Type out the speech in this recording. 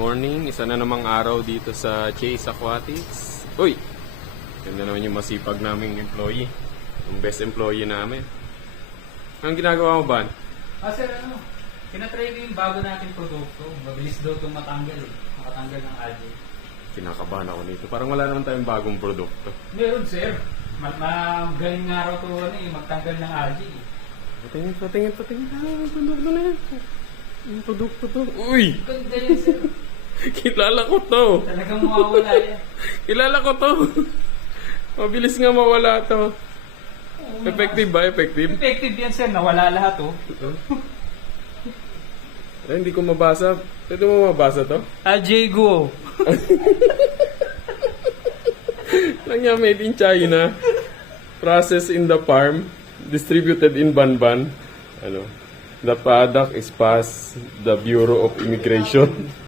morning, isa na namang araw dito sa Chase Aquatics. Uy! Ganda naman yung masipag naming employee. Yung best employee namin. Anong ginagawa mo, Ban? Sir, pinatry ko yung bago nating produkto. Mabilis daw itong matanggal eh. Makatanggal ng algae. Kinakabahan ako nito. Parang wala naman tayong bagong produkto. Meron, sir. Magaling nga raw ito magtanggal ng algae. Patingin. Ang produkto na yan. Yung produkto to. Uy! Ganda yan, sir. Kilala ko to. Talagang mawawala yan. Kilala ko to. Mabilis nga mawala to. Effective ba? Effective? Effective yan, sir. Nawala lahat, oh. Ay, hindi ko mabasa. Pwede mo mabasa to? Algae Go. Lang yan, made in China. Processed in the farm. Distributed in Banban. The product is passed the Bureau of Immigration.